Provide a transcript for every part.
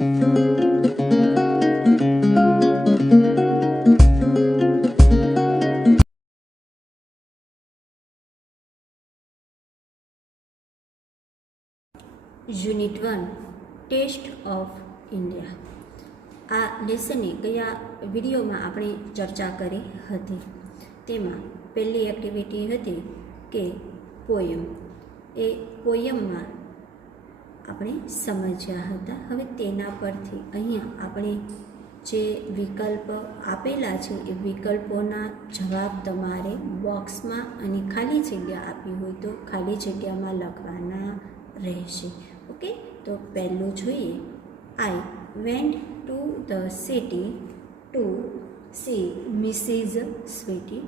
Unit 1 test of India. આ લેસનની ગયા વિડીયોમાં આપણે ચર્ચા કરી હતી. તેમાં પહેલી એક્ટિવિટી હતી કે પોયમ. એ પોયમમાં આપણે સમજ્યા હતા. હવે તેના પરથી અહીંયા આપણે જે વિકલ્પ આપેલા છે એ વિકલ્પોના જવાબ તમારે બોક્સમાં અને ખાલી જગ્યા આપી હોય તો ખાલી જગ્યામાં લખવાના રહેશે. ઓકે, તો પહેલું જોઈએ. I went to the city to see Mrs Sweety.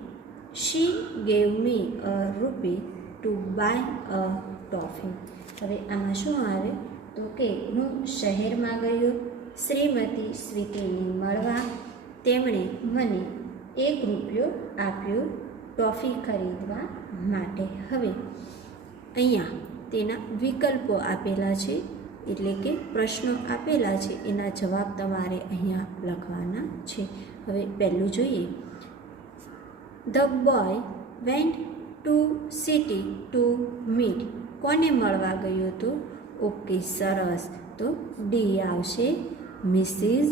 She gave me a rupee to by a toffee. હવે આમાં શું આવે તો કે હું શહેરમાં ગયો શ્રીમતી સ્વીટીને મળવા. તેમણે મને ₹1 આપ્યો ટોફી ખરીદવા માટે. હવે અહીંયા તેના વિકલ્પો આપેલા છે, એટલે કે પ્રશ્નો આપેલા છે, એના જવાબ તમારે અહીંયા લખવાના છે. હવે પહેલું જોઈએ. The boy went to city to meet. કોને મળવા ગયો હતો? ઓકે, સરસ. તો ડી આવશે, મિસિસ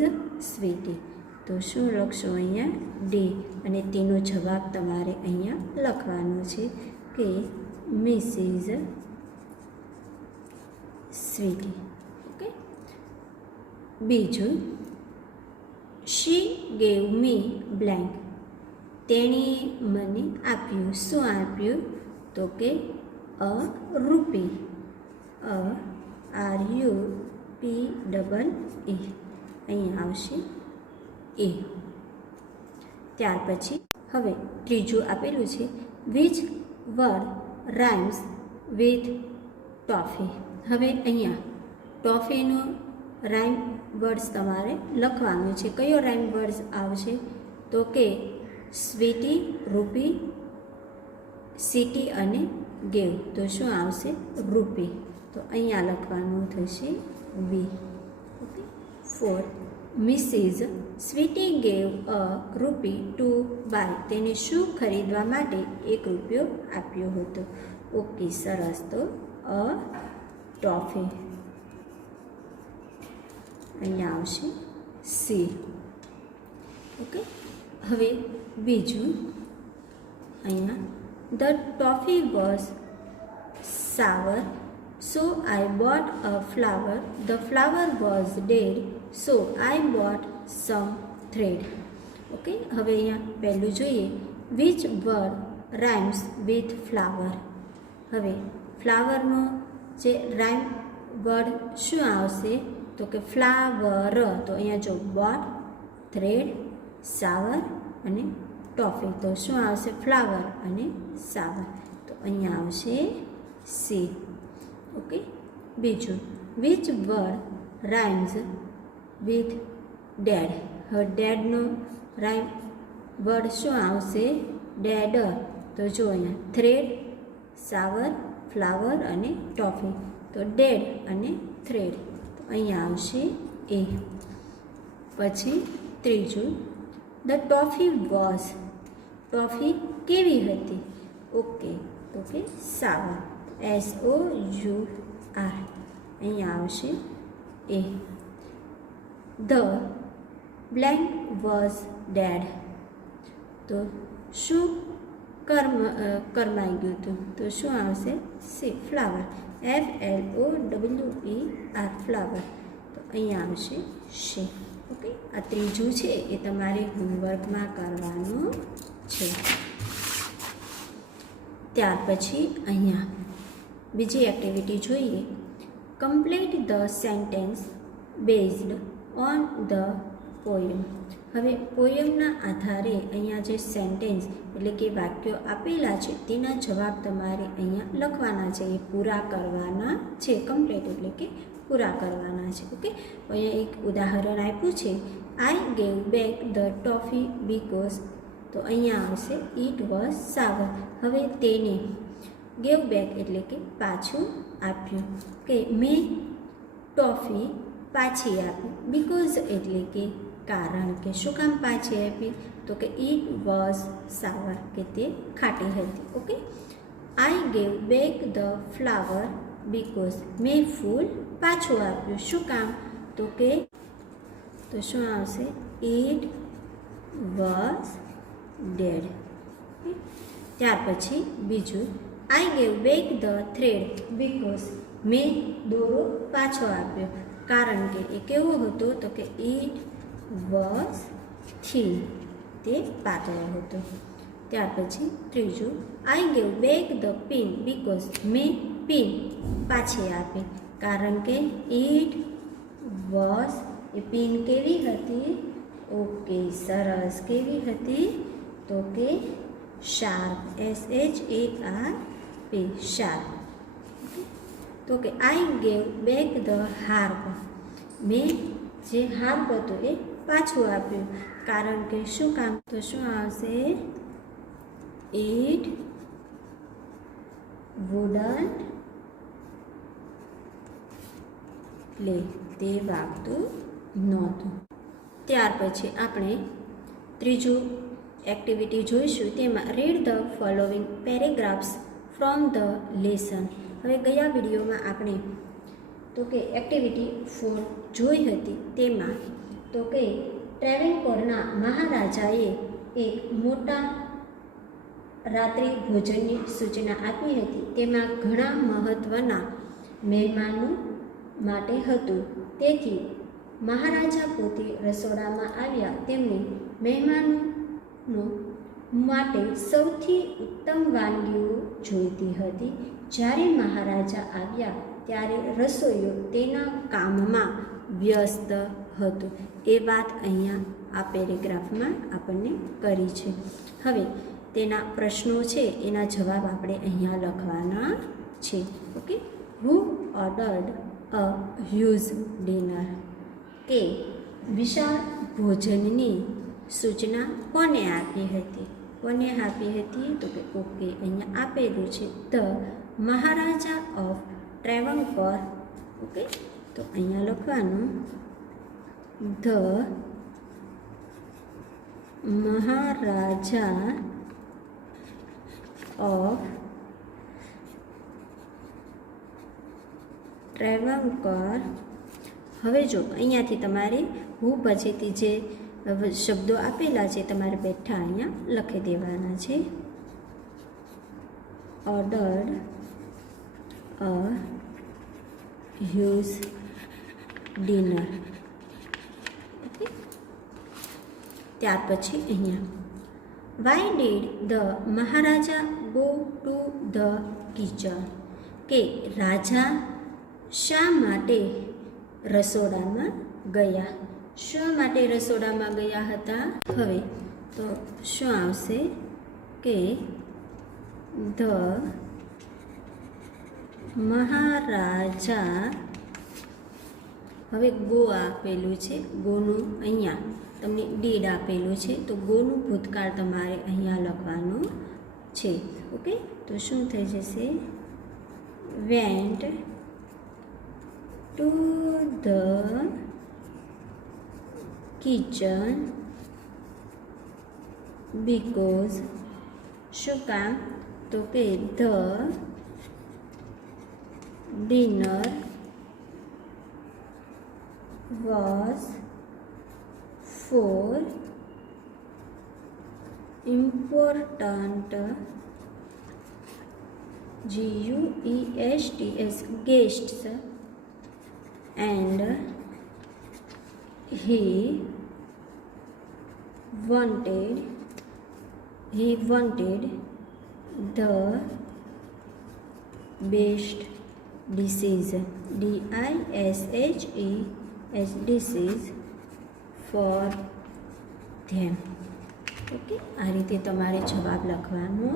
સ્વીટી. તો શું લખશો અહીંયા? ડી. અને તેનો જવાબ તમારે અહીંયા લખવાનો છે કે મિસિસ સ્વીટી. ઓકે, બીજું. She gave me blank. તેણીએ મને આપ્યું. શું આપ્યું? તો કે અ રૂપી. RUPEE. અહીંયા આવશે એ. ત્યાર પછી હવે ત્રીજું આપેલું છે. Which word rhymes with toffee. હવે અહીંયા ટોફીનું રાઇમ વર્ડ્સ તમારે લખવાનું છે. કયો રાઇમ વર્ડ્સ આવશે? તો કે સ્વીટી, રૂપી, સિટી અને ગેવ. તો શું આવશે? રૂપી. તો અહીંયા લખવાનું થશે B. Okay. 4. Mrs Sweety gave a rupee to by. તેને શું ખરીદવા માટે ₹1 આપ્યો હતો? ઓકે, સરસ. તો અ ટોફી. અહીંયા આવશે સી. ઓકે. હવે બીજું અહીંયા. The toffee was sour, so I bought a flower. The flower was dead, so I bought some thread. Okay, હવે અહીંયા પહેલું જોઈએ. Which word rhymes with flower. હવે ફ્લાવરનો જે રાઇમ વર્ડ શું આવશે? તો કે ફ્લાવર. તો અહીંયા જો બોટ, થ્રેડ, સાવર અને ટોફી. તો શું આવશે? ફ્લાવર અને સાવર. તો અહીંયા આવશે સી. ઓકે. બીજું. Which word rhymes with dad. હવે ડેડનો રાઇમ વર્ડ શું આવશે? ડેડ. તો જો અહીંયા થ્રેડ, સાવર, ફ્લાવર અને ટોફી. તો ડેડ અને થ્રેડ. તો અહીંયા આવશે એ. પછી ત્રીજું. The toffee was. ટોફી કેવી હતી? ઓકે, તો કે સાવર. SOUR. અહીંયા આવશે A. The blank was dead. તો શું કરમાઈ ગયું હતું? તો શું આવશે? સી. ફ્લાવર. FLOWER. ફ્લાવર. તો અહીંયા આવશે સી. ઓકે. આ ત્રીજું છે એ તમારે હોમવર્કમાં કરવાનું છે. ત્યાર પછી અહીંયા બીજી એક્ટિવિટી જોઈએ. Complete the sentence based on the poem. હવે પોયમના આધારે અહીંયા જે સેન્ટેન્સ એટલે કે વાક્યો આપેલા છે તેના જવાબ તમારે અહીંયા લખવાના છે, એ પૂરા કરવાના છે. કમ્પ્લીટ એટલે કે પૂરા કરવાના છે. ઓકે. અહીંયા એક ઉદાહરણ આપ્યું છે. I gave back the toffee because. તો અહીંયા આવશે ઇટ વોઝ સાવર. હવે તેને ગેવ બેક એટલે કે પાછું આપ્યું. કે મેં ટોફી પાછી આપી. બીકોઝ એટલે કે કારણ કે શું કામ પાછી આપી તો કે ઇટ વોઝ સાવર કે તે ખાટી હતી. Okay, I gave back the flower because મેં ફૂલ પાછું આપ્યું. શું કામ તો કે તો શું આવશે ઇટ વોઝ ડેડ. ત્યાર પછી બીજું I gave back the thread because મેં દોરો પાછો આપ્યો કારણ કે એ કેવો હતો તો કે ઇટ વોઝ થીન તે પાતળો હતો. ત્યાર પછી ત્રીજું I gave back the pin because મેં પિન પાછી આપી કારણ કે ઇટ વોઝ એ પિન કેવી હતી ઓકે સરસ કેવી હતી તો કે શાર્પ SHARP શાર્પ. તો કે I gave back the harp મેં જે હાર્પ હતું એ પાછું આપ્યું કારણ કે શું કામ તો શું આવશે ઇટ વુડન્ટ પ્લે તે વાગતું નહોતું. ત્યાર પછી આપણે ત્રીજું એક્ટિવિટી જોઈશું. તેમાં read the following paragraphs from the lesson. હવે ગયા વિડીયોમાં આપણે તો કે એક્ટિવિટી 4 જોઈ હતી. તેમાં તો કે ટ્રેવનકોરના મહારાજાએ એક મોટા રાત્રિ ભોજનની સૂચના આપી હતી. તેમાં ઘણા મહત્ત્વના મહેમાનો માટે હતું. તેથી મહારાજા પોતે રસોડામાં આવ્યા. તેમને મહેમાનો માટે સૌથી ઉત્તમ વાનગીઓ જોઈતી હતી. જ્યારે મહારાજા આવ્યા ત્યારે રસોઈયો તેના કામમાં વ્યસ્ત હતો. એ વાત અહીંયા આ પેરેગ્રાફમાં આપણને કરી છે. હવે તેના પ્રશ્નો છે એના જવાબ આપણે અહીંયા લખવાના છે. ઓકે, હુ ઓર્ડર્ડ અ હ્યુઝ ડિનર કે વિશાળ ભોજનની સૂચના કોને આપી હતી તો કે ઓકે અહીંયા આપેલું છે ધ મહારાજા ઓફ ટ્રેવનકોર. ઓકે, તો અહીંયા લખવાનું ધ મહારાજા ઓફ ટ્રેવનકોર. હવે જો અહીંયાથી તમારે હું પછીથી જે શબ્દો આપેલા છે તમારે બેઠા અહીંયા લખી દેવાના છે. ઓર્ડર્ડ અ હ્યુઝ ડિનર. ઓકે, ત્યાર પછી અહીંયા why did the Maharaja go to the kitchen કે રાજા શા માટે રસોડામાં ગયા. શા માટે રસોડામાં ગયા હતા. હવે તો શું આવશે કે ધ મહારાજા. હવે ગો આપેલું છે. ગોનું અહીંયા તમને ડીડ આપેલું છે તો ગોનું ભૂતકાળ તમારે અહીંયા લખવાનું છે. ઓકે, તો શું થઈ જશે vent to the kitchen because શું કામ તો કે the dinner was for important guests and he wanted the best dishes dishes for them. Okay, આ રીતે તમારે જવાબ લખવાનો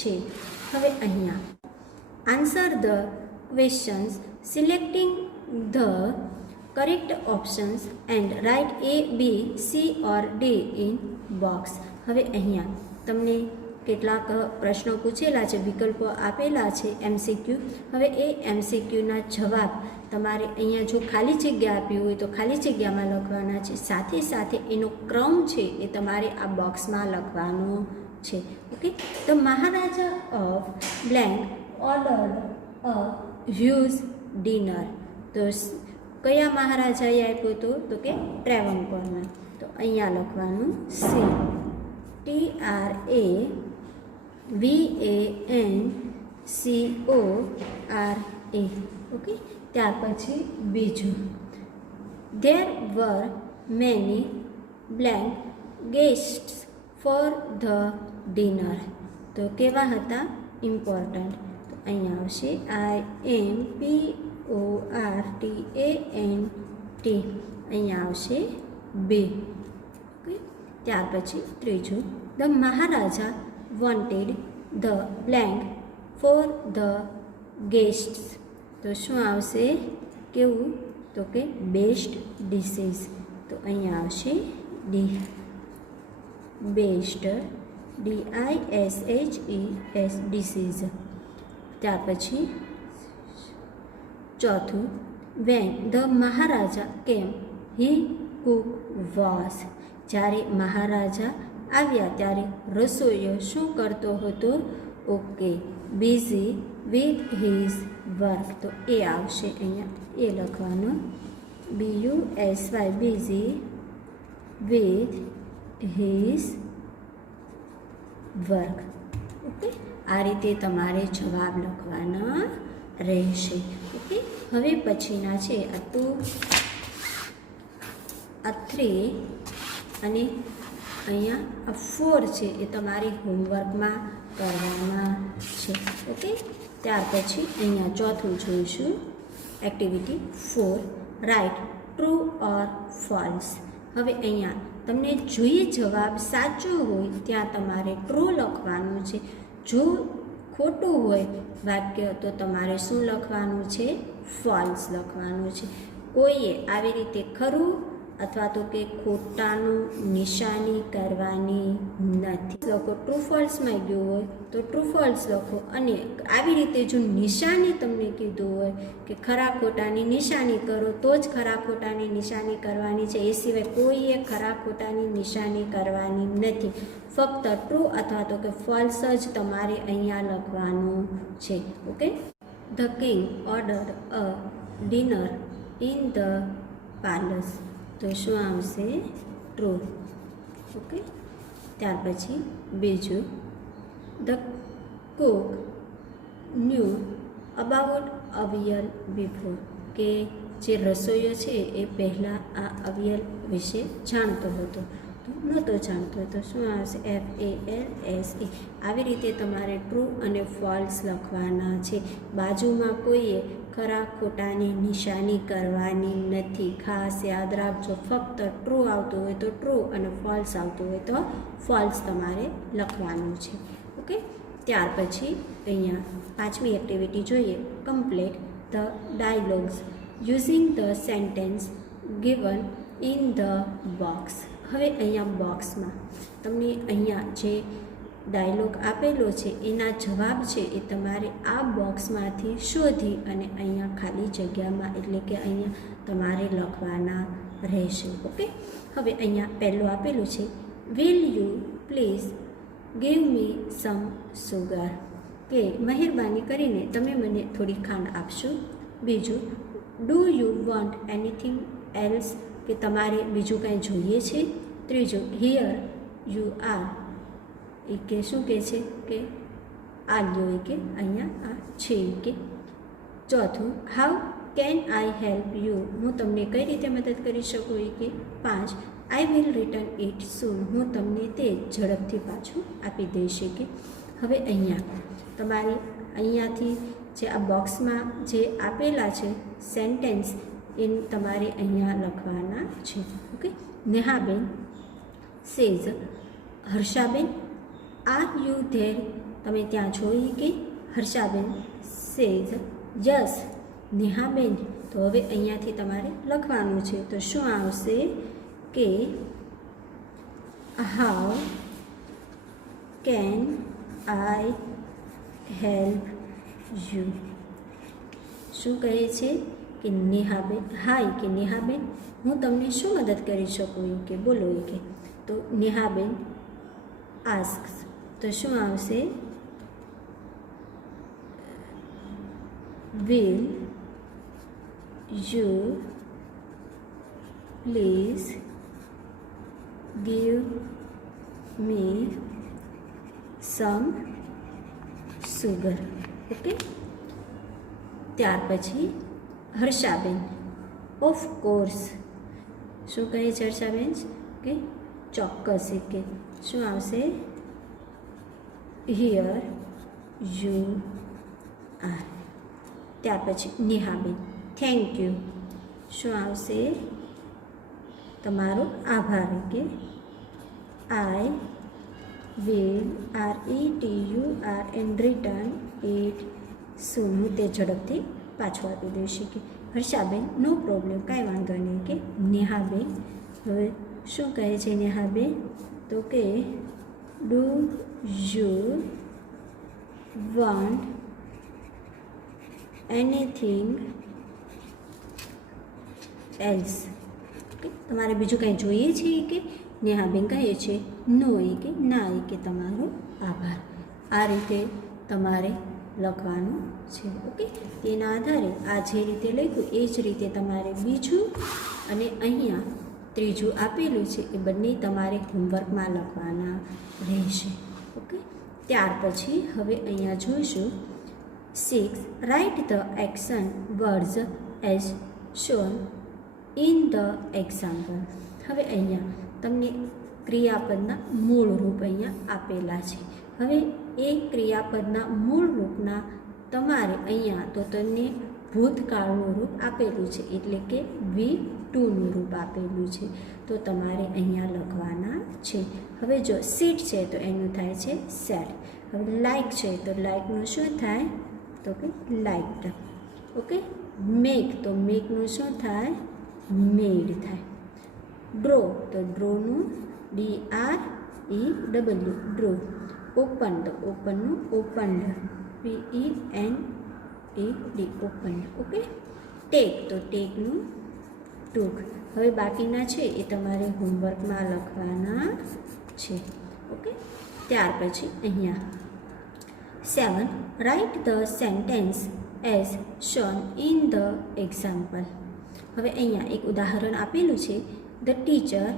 છે. હવે અહીંયા answer the questions selecting the correct options and write A, B, C or D in box. હવે અહીંયા તમને કેટલાક પ્રશ્નો પૂછેલા છે, વિકલ્પો આપેલા છે MCQ. હવે એ MCQના જવાબ તમારે અહીંયા જો ખાલી જગ્યા આપી હોય તો ખાલી જગ્યામાં લખવાના છે, સાથે સાથે એનો ક્રમ છે એ તમારે આ બોક્સમાં લખવાનો છે. Okay, the Maharaja of blank ordered a huge dinner. તો કયા મહારાજાએ આપ્યો હતો? તો કે ટ્રેવંકોરને. તો અહીંયા લખવાનું સી TRAVANCORA. ઓકે, ત્યાર પછી બીજું, there were many blank guests for the dinner. તો કેવા હતા? ઇમ્પોર્ટન્ટ. તો અહીંયા આવશે IMPORTANT. અહીંયા આવશે બે. ઓકે, ત્યાર પછી ત્રીજું, the Maharaja wanted the blank for the guests. તો શું આવશે? કેવું? તો કે બેસ્ટ ડિશિસ. તો અહીંયા આવશે ડી, બેસ્ટ, DISHES ડિશિસ. ત્યાર પછી ચોથું, વેન ધ મહારાજા કેમ હી કુક વોઝ. જ્યારે મહારાજા આવ્યા ત્યારે રસોઈયો શું કરતો હતો? Okay, busy with his work. તો એ આવશે અહીંયા, એ લખવાનું, BUSY, busy with his work. Okay, આ રીતે તમારે જવાબ લખવાના રહેશે. ઓકે, હવે પછીના છે આ 2, આ 3 અને અહીંયા આ 4 છે એ તમારે હોમવર્કમાં કરવાના છે. ઓકે, ત્યાર પછી અહીંયા ચોથું જોઈશું, activity 4, write true or false. હવે અહીંયા તમને જોઈએ જવાબ સાચો હોય ત્યાં તમારે ટ્રુ લખવાનું છે. જો ખોટું હોય વાક્ય તો તમારે શું લખવાનું છે? ફોલ્સ લખવાનું છે. કોઈએ આવી રીતે ખરું અથવા તો કે ખોટાનું નિશાની કરવાની નથી. લખો, ટ્રુ ફોલ્સમાં ગયું હોય તો ટ્રુ ફોલ્સ લખો. અને આવી રીતે જો નિશાની તમને કીધું હોય કે ખરા ખોટાની નિશાની કરો તો જ ખરા ખોટાની નિશાની કરવાની છે, એ સિવાય કોઈએ ખરા ખોટાની નિશાની કરવાની નથી. ફક્ત ટ્રુ અથવા તો કે ફોલ્સ જ તમારે અહીંયા લખવાનું છે. Okay, the king order a dinner in the parlours. તો શું આવશે? ટ્રુ. ઓકે, ત્યાર પછી બીજું, ધ કુક ન્યૂ અબાઉટ અવિયલ બિફોર. કે જે રસોઈયો છે એ પહેલાં આ અવિયલ વિશે જાણતો હતો. તો નહોતો જાણતો તો શું આવશે? FALSE. આવી રીતે તમારે ટ્રુ અને ફોલ્સ લખવાના છે. બાજુમાં કોઈએ ખરા ખોટાની નિશાની કરવાની નથી. ખાસ યાદ રાખજો, ફક્ત ટ્રુ આવતું હોય તો ટ્રુ અને ફોલ્સ આવતું હોય તો ફોલ્સ તમારે લખવાનું છે. ઓકે, ત્યાર પછી અહીંયા પાંચમી એક્ટિવિટી જોઈએ, complete the dialogues using the sentence given in the box. હવે અહીંયા બોક્સમાં તમને અહીંયા જે ડાયલોગ આપેલો છે એના જવાબ છે એ તમારે આ બોક્સમાંથી શોધી અને અહીંયા ખાલી જગ્યામાં એટલે કે અહીંયા તમારે લખવાના રહેશે. ઓકે, હવે અહીંયા પહેલું આપેલું છે, will you please give me some sugar. કે મહેરબાની કરીને તમે મને થોડી ખાંડ આપશો. બીજું, do you want anything else. કે તમારે બીજું કાંઈ જોઈએ છે. ત્રીજું, હિયર યુ આર. એ કે શું કહે છે કે આ લ્યો, એ કે અહીંયા આ છે. કે ચોથું, how can I help you. હું તમને કઈ રીતે મદદ કરી શકું. એ કે 5, આઈ વિલ રિટર્ન ઇટ સૂન. હું તમને તે ઝડપથી પાછું આપી દઈશ. કે હવે અહીંયા તમારે અહીંયાથી જે આ બોક્સમાં જે આપેલા છે સેન્ટેન્સ એ તમારે અહીંયા લખવાના છે. Okay, Nehaben says, Harshaben are you there. તમે ત્યાં છો. કે હર્ષાબેન સેઝ યસ નેહાબેન. તો હવે અહીંયાથી તમારે લખવાનું છે. તો શું આવશે કે how can I help you. શું કહે છે કે નેહાબેન, હાય કે નેહાબેન હું તમને શું મદદ કરી શકું એ કે બોલો એ કે. તો નેહાબેન આસ્ક્સ, તો શું આવશે? Will you please give me some sugar. Okay. ત્યાર પછી હર્ષાબેન ઓફ કોર્સ, શું કહે છે હર્ષાબેન કે ચોક્કસ એ કે શું આવશે? Here you are. ત્યાર પછી નેહાબેન થેન્ક યુ, શું આવશે? તમારો આભાર કે I will RETUR and return it સૂન. હું તે ઝડપથી પાછું આપી દઈશ કે હર્ષાબેન નો પ્રોબ્લેમ, કાંઈ વાંધો નહીં કે નેહાબેન. હવે શું કહે છે નેહાબેન? તો કે do you want anything else? તમારે બીજું કંઈ જોઈએ છે કે નેહાબેન કહે છે નો એ કે ના એ કે તમારો આભાર. આ રીતે તમારે લખવાનું છે. ઓકે. તેના આધારે આ જે રીતે લખ્યું એ જ રીતે તમારે બીજું અને અહીંયા ત્રીજું આપેલું છે એ બંને તમારે હોમવર્કમાં લખવાના રહેશે. ઓકે. ત્યાર પછી હવે અહીંયા જોઈશું 6 write the action words as shown in the example. હવે અહીંયા તમને ક્રિયાપદના મૂળ રૂપ અહીંયા આપેલા છે. હવે એ ક્રિયાપદના મૂળ રૂપના તમારે અહીંયા તો તમને ભૂતકાળનું રૂપ આપેલું છે એટલે કે V2નું રૂપ આપેલું છે તો તમારે અહીંયા લખવાના છે. હવે જો સીટ છે તો એનું થાય છે સેટ. હવે લાઇક છે તો લાઇકનું શું થાય? તો કે લાઇક્ડ. ઓકે. મેક તો મેકનું શું થાય? મેડ થાય. ડ્રો તો ડ્રોનું DREW ડ્રો. ઓપન તો ઓપનનું opened PENED opened. Okay. Take તો ટેકનું ટૂક. હવે બાકીના છે એ તમારે હોમવર્કમાં લખવાના છે. ઓકે. ત્યાર પછી અહીંયા 7 write the sentence as shown in the example. હવે અહીંયા એક ઉદાહરણ આપેલું છે the teacher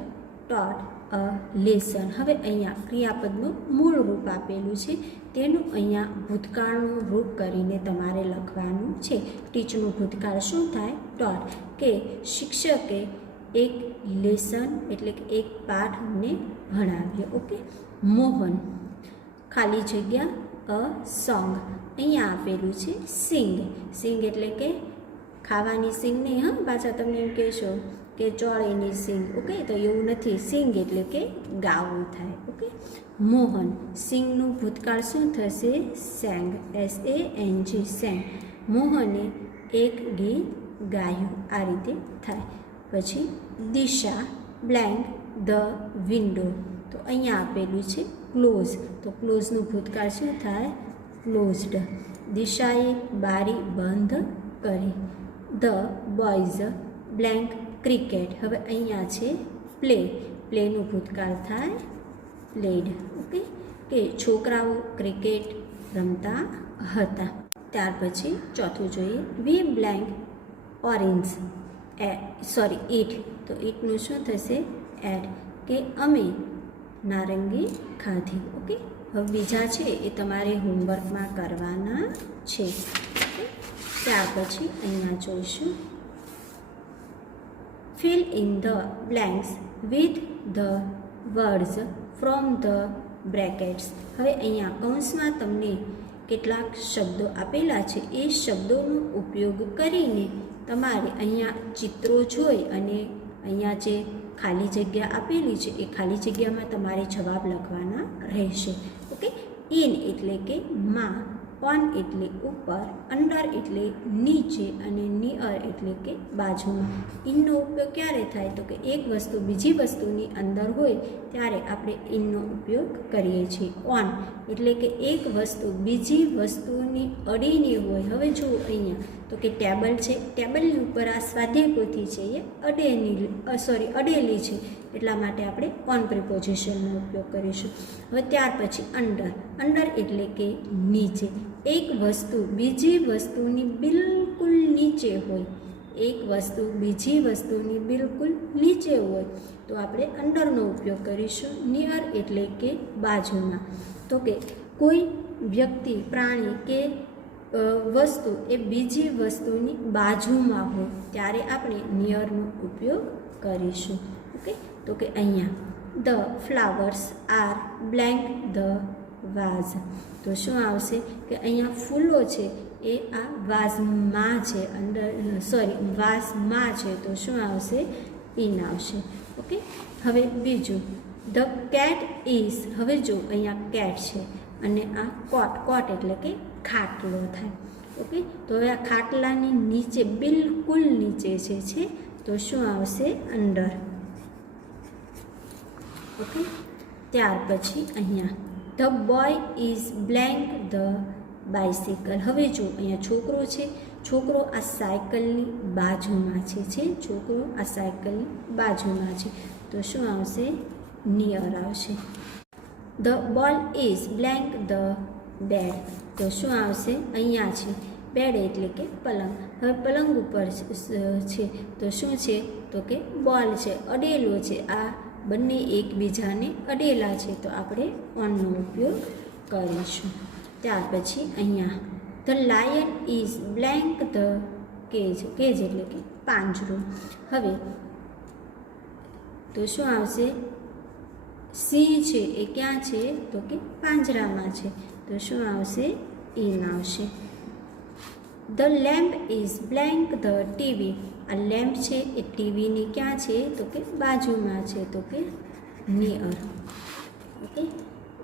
taught a lesson. હવે અહીંયા ક્રિયાપદનું મૂળ રૂપ આપેલું છે તેનું અહીંયા ભૂતકાળનું રૂપ કરીને તમારે લખવાનું છે. ટીચરનું ભૂતકાળ શું થાય? ટોટ. કે શિક્ષકે એક લેસન એટલે કે એક પાઠ અમને ભણાવ્યો. ઓકે. મોહન ખાલી જગ્યા અ સોંગ. અહીંયા આપેલું છે સિંગ. સિંગ એટલે કે ખાવાની સિંગ નહીં, હા પાછા તમને એમ કહેશો કે ચોળીની સિંગ. ઓકે. તો એવું નથી. સિંગ એટલે કે ગાવું થાય. ઓકે. મોહન સિંગનું ભૂતકાળ શું થશે? સેંગ. SANG sang. મોહને એક ગીત ગાયું. આ રીતે થાય. પછી દિશા બ્લેન્ક ધ વિન્ડો. તો અહીંયા આપેલું છે ક્લોઝ. તો ક્લોઝનું ભૂતકાળ શું થાય? ક્લોઝડ. દિશાએ બારી બંધ કરી. The boys blank cricket. હવે અહીંયા છે પ્લે. પ્લેનું ભૂતકાળ થાય પ્લેડ. ઓકે. કે છોકરાઓ ક્રિકેટ રમતા હતા. ત્યાર પછી ચોથું જોઈએ વી બ્લેન્ક ઓરેન્જ ઇટ. તો ઇટનું શું થશે? એડ. કે અમે નારંગી ખાધી. ઓકે. હવે બીજા છે એ તમારે હોમવર્કમાં કરવાના છે. ઓકે. ત્યાર પછી અહીંયા જોઈશું fill in the blanks with the words from the brackets. હવે અહીંયા કૌંસમાં તમને કેટલાક શબ્દો આપેલા છે એ શબ્દોનો ઉપયોગ કરીને તમારે અહીંયા ચિત્રો જોઈ અને અહીંયા જે ખાલી જગ્યા આપેલી છે એ ખાલી જગ્યામાં તમારે જવાબ લખવાના રહેશે. ઓકે. ઇન એટલે કે માં, ઓન એટલે ઉપર, અંડર એટલે નીચે અને નિયર એટલે કે બાજુમાં. ઇનનો ઉપયોગ ક્યારે થાય તો કે એક વસ્તુ બીજી વસ્તુની અંદર હોય ત્યારે આપણે ઇનનો ઉપયોગ કરીએ છીએ. ઓન એટલે કે એક વસ્તુ બીજી વસ્તુની અડીને હોય. હવે જુઓ અહીંયા તો કે ટેબલ છે, ટેબલની ઉપર આ સ્વાધ્યાય પોથી છે એ અડેલી છે, એટલા માટે આપણે ઓન પ્રિપોઝિશનનો ઉપયોગ કરીશું. હવે ત્યાર પછી અંડર, અંડર એટલે કે નીચે. એક વસ્તુ બીજી વસ્તુની બિલકુલ નીચે હોય, એક વસ્તુ બીજી વસ્તુની બિલકુલ નીચે હોય તો આપણે અંડરનો ઉપયોગ કરીશું. નિયર એટલે કે બાજુમાં. તો કે કોઈ વ્યક્તિ, પ્રાણી કે વસ્તુ એ બીજી વસ્તુની બાજુમાં હોય ત્યારે આપણે નિયરનો ઉપયોગ કરીશું. ઓકે, તો કે અહીંયા the flowers are blank the vase. તો શું આવશે કે અહીંયા ફૂલો છે એ આ વાઝમાં છે, વાઝમાં છે, તો શું આવશે? ઇન આવશે. ઓકે, હવે બીજું ધ કેટ ઇઝ. હવે જો અહીંયા કેટ છે અને આ કોટ, કોટ એટલે કે ખાટલો થાય. ઓકે, તો હવે આ ખાટલાની નીચે બિલકુલ નીચે છે તો શું આવશે? અંડર. ઓકે, ત્યાર પછી અહીંયા the boy is blank the bicycle. હવે જો અહીંયા છોકરો છે, છોકરો આ સાયકલની બાજુમાં છે, છોકરો આ સાયકલની બાજુમાં છે તો શું આવશે? નિયર આવશે. The ball is blank the bed. તો શું આવશે? અહીંયા છે બેડ એટલે કે પલંગ. હવે પલંગ ઉપર છે તો શું છે તો કે બોલ છે, અડેલો છે. આ બંને એકબીજાને અડેલા છે તો આપણે ઓનનો ઉપયોગ કરીશું. ત્યાર પછી અહીંયા the lion is blank the cage. Cage એટલે કે પાંજરું. હવે તો શું આવશે? સિંહ છે એ ક્યાં છે તો કે પાંજરામાં છે તો શું આવશે? ઇન આવશે. The lamp is blank the TV. આ લેમ્પ છે એ ટીવીની ક્યાં છે તો કે બાજુમાં છે તો કે near. Okay,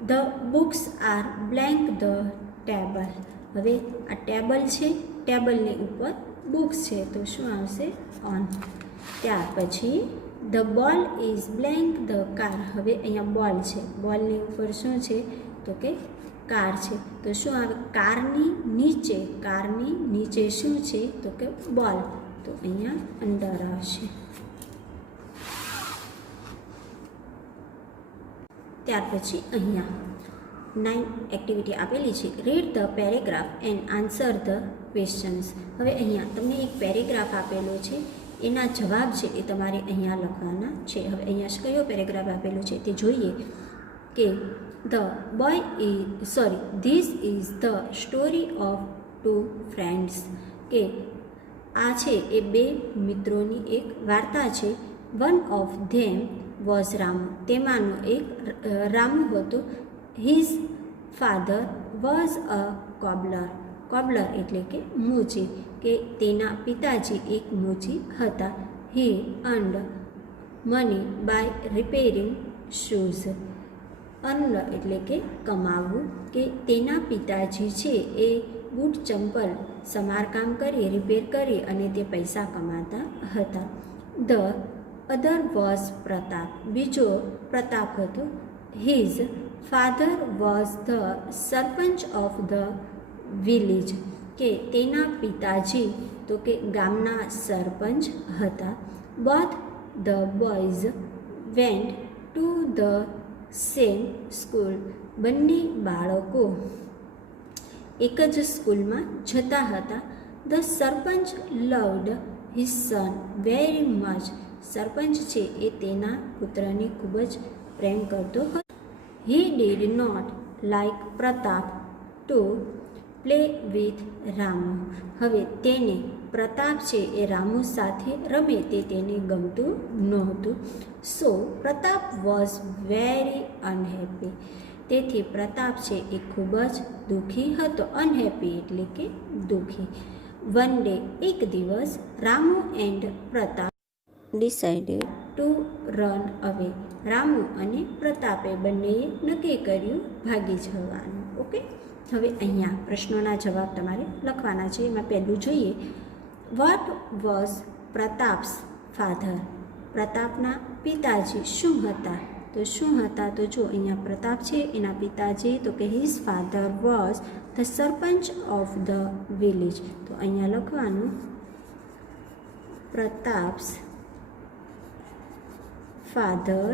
the books are blank the table. હવે આ ટેબલ છે, ટેબલની ઉપર બુક્સ છે તો શું આવશે? ઓન. ત્યાર પછી the ball is blank the car. હવે અહીંયા બોલ છે, બોલની ઉપર શું છે તો કે કાર છે તો શું આવે? કારની નીચે શું છે તો કે બોલ, તો અહીંયા અંડર આવશે. ત્યાર પછી અહીંયા 9 એક્ટિવિટી આપેલી છે. Read the paragraph and answer the questions. હવે અહીંયા તમને એક પેરેગ્રાફ આપેલો છે, એના જવાબ છે એ તમારે અહીંયા લખવાના છે. હવે અહીંયા કયો પેરેગ્રાફ આપેલો છે તે જોઈએ કે this is the story of 2 friends. કે આ છે એ 2 મિત્રોની એક વાર્તા છે. One of them was Ramu. તેમાંનો એક રામુ હતો. His father was a cobbler. Cobbler એટલે કે મોચી, કે તેના પિતાજી એક મોચી હતા. He earned money by repairing shoes. Earn એટલે કે કમાવવું, કે તેના પિતાજી છે એ બૂટ ચંપલ સમારકામ કરી, રિપેર કરી અને તે પૈસા કમાતા હતા. The other was Pratap. બીજો પ્રતાપ હતો. His father was the sarpanch of the village. કે તેના પિતાજી તો કે ગામના સરપંચ હતા. Both the boys went to the same school. બંને બાળકો એક જ સ્કૂલમાં જતા હતા. The sarpanch loved his son very much. Sarpanch છે એ તેના પુત્રને ખૂબ જ પ્રેમ કરતો હતો. He did not like Pratap to play with Ramu. હવે તેને પ્રતાપ છે એ રામુ સાથે રમે તે તેને ગમતું નહોતું. સો પ્રતાપ વોઝ વેરી અનહેપી. તેથી પ્રતાપ છે એ ખૂબ જ દુઃખી હતો. અનહેપી એટલે કે દુઃખી. વન ડે એક દિવસ Ramu and Pratap decided to run અવે. રામુ અને પ્રતાપે બંનેએ નક્કી કર્યું ભાગી જવાનું. ઓકે, હવે અહીંયા પ્રશ્નોના જવાબ તમારે લખવાના છે. એમાં પહેલું જોઈએ, વોટ વોઝ પ્રતાપ્સ ફાધર? પ્રતાપના પિતાજી શું હતા? તો શું હતા? તો જો અહીંયા પ્રતાપ છે એના પિતાજી, તો કે his father was the sarpanch of the village. તો અહીંયા લખવાનું Pratap's father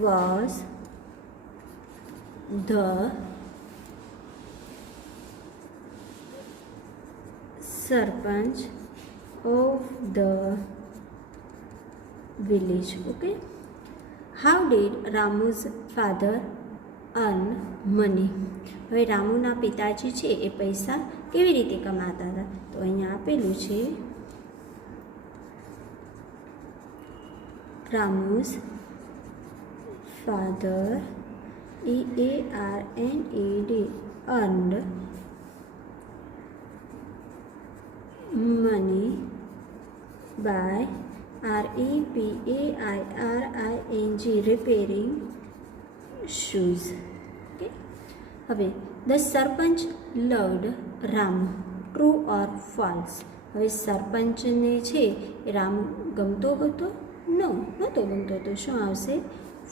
was the sarpanch of the village. Okay. How did Ramu's father earn money? હવે રામુના પિતાજી છે એ પૈસા કેવી રીતે કમાતા હતા? તો અહીંયા આપેલું છે Ramu's father EARNED earned money by REPAIRING repairing shoes. Okay. હવે the sarpanch loved Ramu. True or false? હવે સરપંચને છે એ રામ ગમતો હતો? નો, નહોતો ગમતો. તો શું આવશે?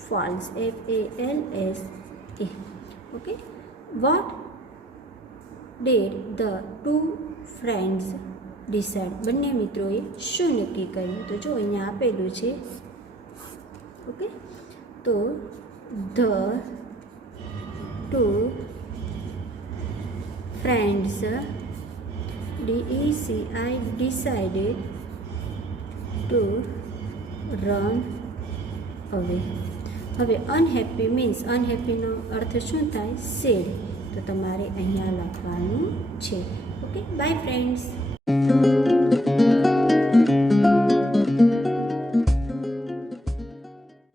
False. FALSE. Okay. What did the two friends decide? બંને મિત્રોએ શું નક્કી કર્યું? તો જો અહીંયા આપેલું છે. ઓકે. તો the two friends DECI decided to run away. હવે અનહેપી મીન્સ અનહેપીનો અર્થ શું થાય? સેડ. તો તમારે અહીંયા લખવાનું છે. ઓકે. By friends.